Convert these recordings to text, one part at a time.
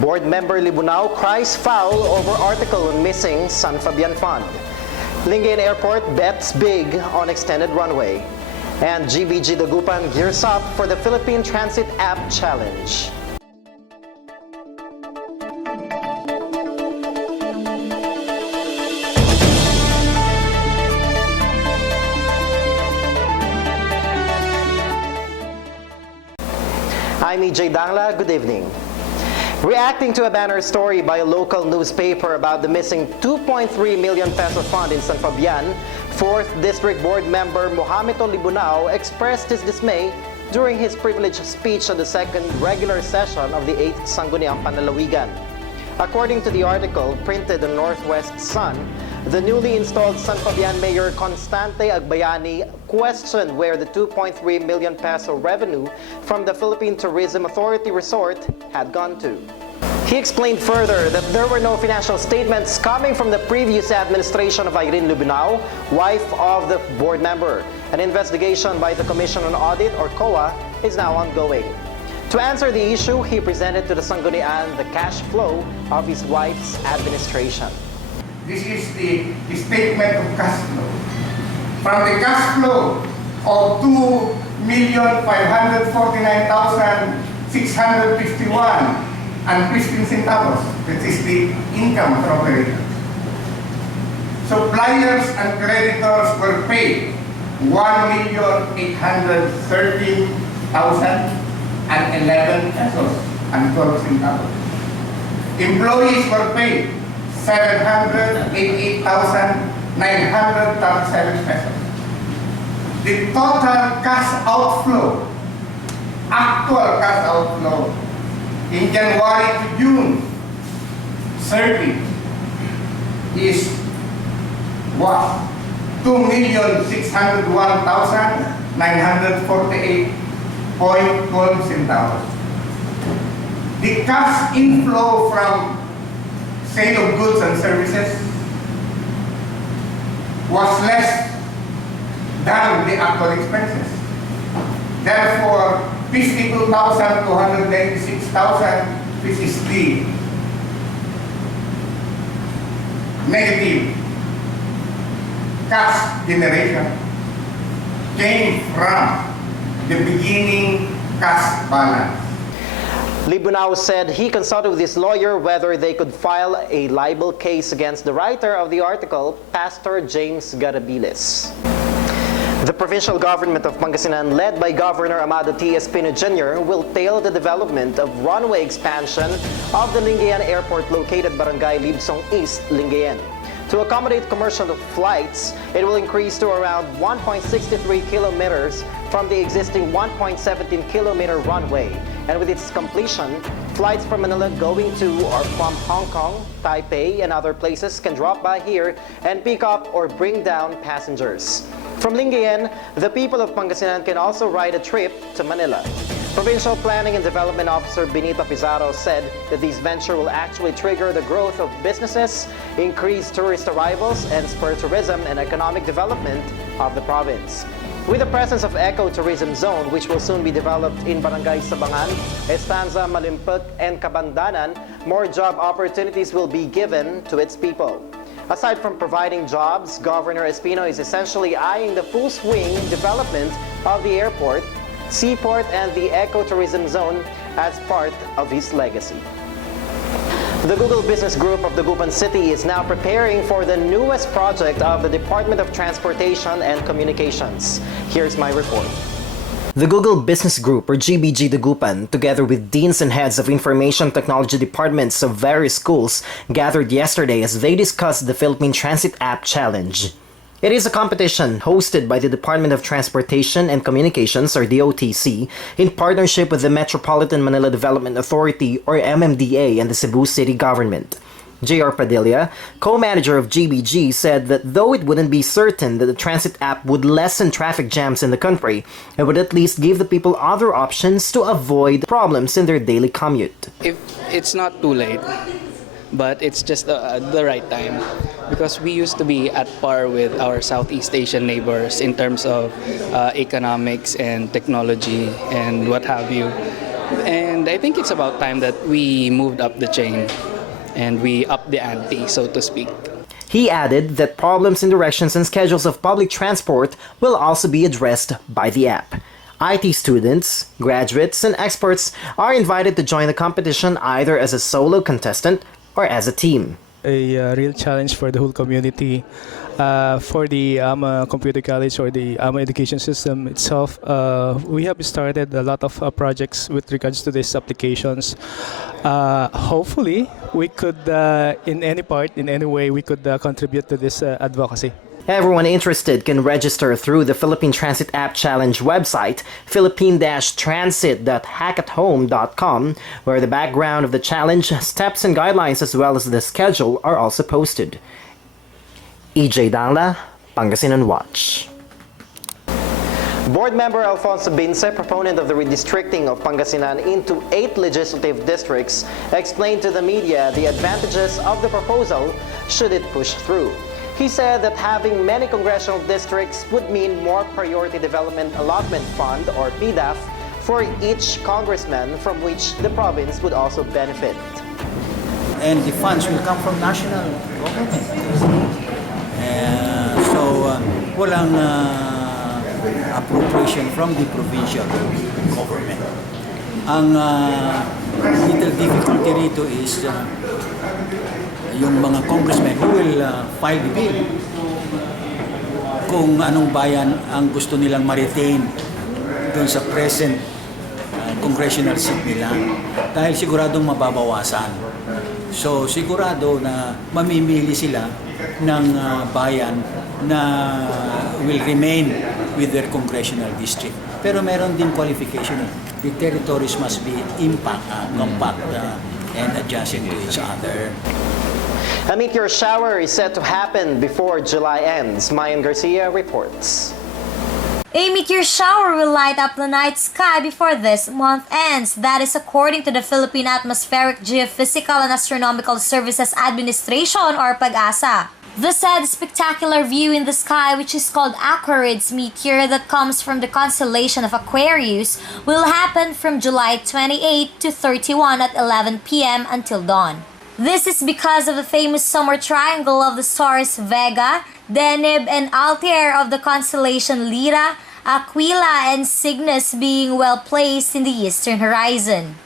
Board member Libunao cries foul over article on missing San Fabian fund. Lingayen Airport bets big on extended runway. And GBG Dagupan gears up for the Philippine Transit App Challenge. I'm EJ Dangla, good evening. Reacting to a banner story by a local newspaper about the missing 2.3 million peso fund in San Fabian, 4th District Board member Mohamito Libunao expressed his dismay during his privileged speech at the second regular session of the 8th Sangguniang Panlalawigan. According to the article printed in Northwest Sun, the newly installed San Fabian Mayor Constante Agbayani questioned where the 2.3 million peso revenue from the Philippine Tourism Authority Resort had gone to. He explained further that there were no financial statements coming from the previous administration of Irene Libunao, wife of the board member. An investigation by the Commission on Audit, or COA, is now ongoing. To answer the issue, he presented to the Sanggunian the cash flow of his wife's administration. This is the statement of cash flow. From the cash flow of 2,549,651 and 15 centavos, that is the income from operators. Suppliers and creditors were paid 1,813,011 pesos and 12 centavos. Employees were paid 788,937 pesos. The total cash outflow, actual cash outflow in January to June 30 was 2,601,948.12 centavos. The cash inflow from sale of goods and services was less than the actual expenses. Therefore, 52,296,000, which is the negative cash generation, came from the beginning cash balance. Libunao said he consulted with his lawyer whether they could file a libel case against the writer of the article, Pastor James Garabilis. The provincial government of Pangasinan, led by Governor Amado T. Espino Jr., will tail the development of runway expansion of the Lingayen Airport located Barangay Libsong East, Lingayen. To accommodate commercial flights, it will increase to around 1.63 kilometers from the existing 1.17 kilometer runway. And with its completion, flights from Manila going to or from Hong Kong, Taipei, and other places can drop by here and pick up or bring down passengers. From Lingayen, the people of Pangasinan can also ride a trip to Manila. Provincial Planning and Development Officer Benito Pizarro said that this venture will actually trigger the growth of businesses, increase tourist arrivals, and spur tourism and economic development of the province. With the presence of Eco-Tourism Zone, which will soon be developed in Barangay Sabangan, Estanza, Malimput, and Cabandanan, more job opportunities will be given to its people. Aside from providing jobs, Governor Espino is essentially eyeing the full swing development of the airport, seaport, and the Eco-Tourism Zone as part of his legacy. The Google Business Group of Dagupan City is now preparing for the newest project of the Department of Transportation and Communications. Here's my report. The Google Business Group, or GBG Dagupan, together with deans and heads of information technology departments of various schools, gathered yesterday as they discussed the Philippine Transit App Challenge. It is a competition hosted by the Department of Transportation and Communications, or DOTC, in partnership with the Metropolitan Manila Development Authority, or MMDA, and the Cebu City Government. J.R. Padilla, co-manager of GBG, said that though it wouldn't be certain that the transit app would lessen traffic jams in the country, it would at least give the people other options to avoid problems in their daily commute. If it's not too late, but it's just the right time, because we used to be at par with our Southeast Asian neighbors in terms of economics and technology and what have you. And I think it's about time that we moved up the chain and we upped the ante, so to speak. He added that problems in directions and schedules of public transport will also be addressed by the app. IT students, graduates, and experts are invited to join the competition either as a solo contestant or as a team. A real challenge for the whole community, for the AMA Computer College or the AMA education system itself. We have started a lot of projects with regards to these applications. Hopefully, we could, in any part, in any way, we could contribute to this advocacy. Everyone interested can register through the Philippine Transit App Challenge website, philippine-transit.hackathome.com, where the background of the challenge, steps and guidelines as well as the schedule are also posted. EJ Dangla, Pangasinan Watch. Board member Alfonso Bince, proponent of the redistricting of Pangasinan into 8 legislative districts, explained to the media the advantages of the proposal should it push through. He said that having many congressional districts would mean more Priority Development Allotment Fund or PDAF for each congressman, from which the province would also benefit. And the funds will come from national government. Walang appropriation from the provincial government. Ang little difficulty rito is yung mga congressmen who will file the bill kung anong bayan ang gusto nilang ma-retain doon sa present congressional seat nila dahil siguradong mababawasan. So sigurado na mamimili sila ng bayan na will remain with their congressional district. Pero meron din qualification. The territories must be compact and adjacent to each other. A meteor shower is set to happen before July ends. Mayan Garcia reports. A meteor shower will light up the night sky before this month ends. That is according to the Philippine Atmospheric, Geophysical and Astronomical Services Administration or PAGASA. The said spectacular view in the sky, which is called Aquarids meteor that comes from the constellation of Aquarius, will happen from July 28 to 31 at 11 p.m. until dawn. This is because of the famous summer triangle of the stars Vega, Deneb, and Altair of the constellation Lyra, Aquila, and Cygnus being well placed in the eastern horizon.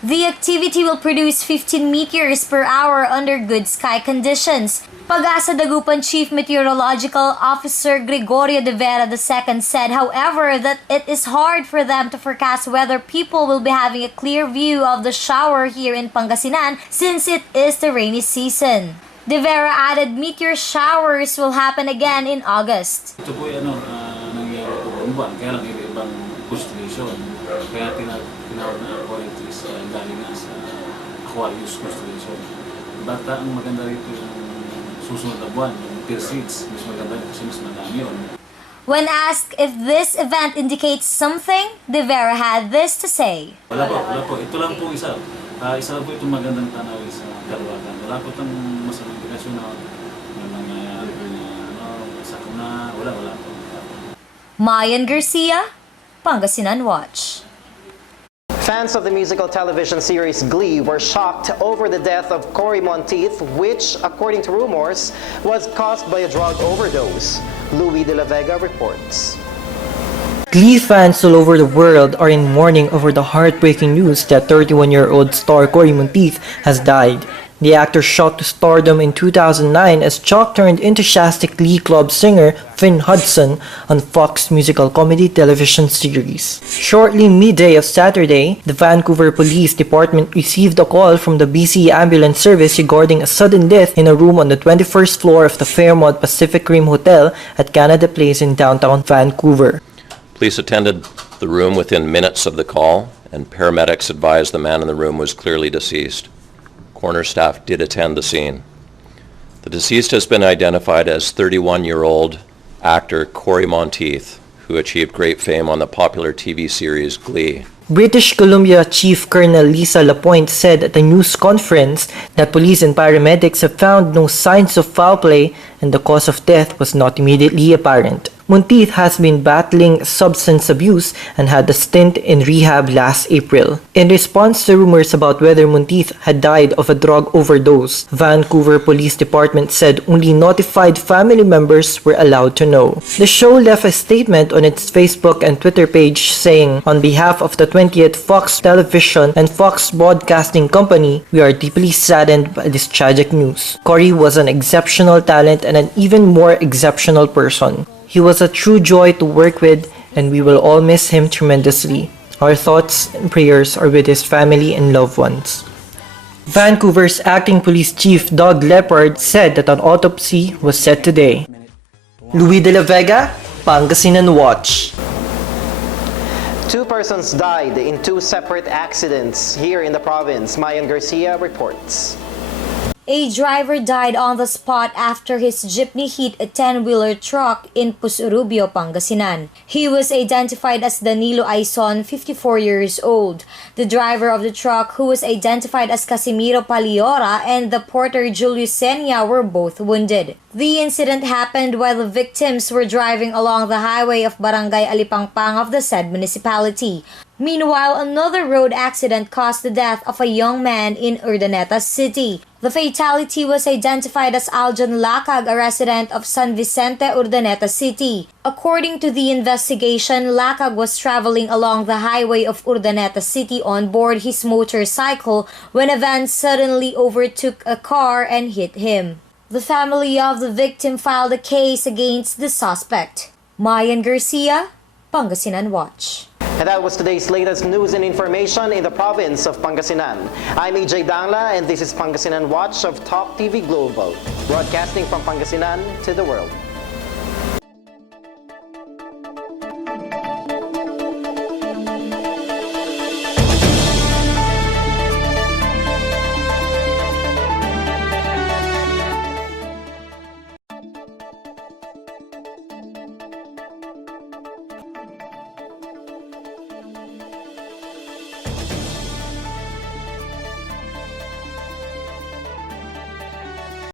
The activity will produce 15 meteors per hour under good sky conditions. Pag-asa Dagupan Chief Meteorological Officer Gregorio de Vera II said, however, that it is hard for them to forecast whether people will be having a clear view of the shower here in Pangasinan since it is the rainy season. De Vera added meteor showers will happen again in August. Ito po nangyari po buwan, kaya lang ibang constellation. Kaya tinawag na Aquarius galing nga sa Aquarius constellation. Bata ang maganda rito yung susunod na buwan, yung Perseids, mas maganda kasi mas madami yun. When asked if this event indicates something, De Vera had this to say. Wala po. Ito lang po isa. Isa lang po itong magandang tanawin sa kalawakan. Wala po itong masamang indikasyon na nangyayari sakuna, wala po. Mayan Garcia, Pangasinan Watch. Fans of the musical television series Glee were shocked over the death of Cory Monteith, which, according to rumors, was caused by a drug overdose. Louis de la Vega reports. Glee fans all over the world are in mourning over the heartbreaking news that 31-year-old star Cory Monteith has died. The actor shot to stardom in 2009 as Chuck turned enthusiastic Glee Club singer Finn Hudson on Fox musical comedy television series. Shortly midday of Saturday, the Vancouver Police Department received a call from the BC Ambulance Service regarding a sudden death in a room on the 21st floor of the Fairmont Pacific Rim Hotel at Canada Place in downtown Vancouver. Police attended the room within minutes of the call, and paramedics advised the man in the room was clearly deceased. Coroner staff did attend the scene. The deceased has been identified as 31-year-old actor Cory Monteith, who achieved great fame on the popular TV series Glee. British Columbia Chief Colonel Lisa Lapointe said at a news conference that police and paramedics have found no signs of foul play and the cause of death was not immediately apparent. Monteith has been battling substance abuse and had a stint in rehab last April. In response to rumors about whether Monteith had died of a drug overdose, Vancouver Police Department said only notified family members were allowed to know. The show left a statement on its Facebook and Twitter page saying, "On behalf of the 20th Fox Television and Fox Broadcasting Company, we are deeply saddened by this tragic news. Corey was an exceptional talent and an even more exceptional person. He was a true joy to work with, and we will all miss him tremendously. Our thoughts and prayers are with his family and loved ones." Vancouver's acting police chief Doug Leppard said that an autopsy was set today. Luis de la Vega, Pangasinan Watch. 2 persons died in 2 separate accidents here in the province. Mayan Garcia reports. A driver died on the spot after his jeepney hit a 10-wheeler truck in Pusurubio, Pangasinan. He was identified as Danilo Aison, 54 years old. The driver of the truck, who was identified as Casimiro Paliora, and the porter Julius Senya were both wounded. The incident happened while the victims were driving along the highway of Barangay Alipangpang of the said municipality. Meanwhile, another road accident caused the death of a young man in Urdaneta City. The fatality was identified as Aljon Lacag, a resident of San Vicente, Urdaneta City. According to the investigation, Lacag was traveling along the highway of Urdaneta City on board his motorcycle when a van suddenly overtook a car and hit him. The family of the victim filed a case against the suspect. Mayan Garcia, Pangasinan Watch. And that was today's latest news and information in the province of Pangasinan. I'm AJ Dangla, and this is Pangasinan Watch of Top TV Global, broadcasting from Pangasinan to the world.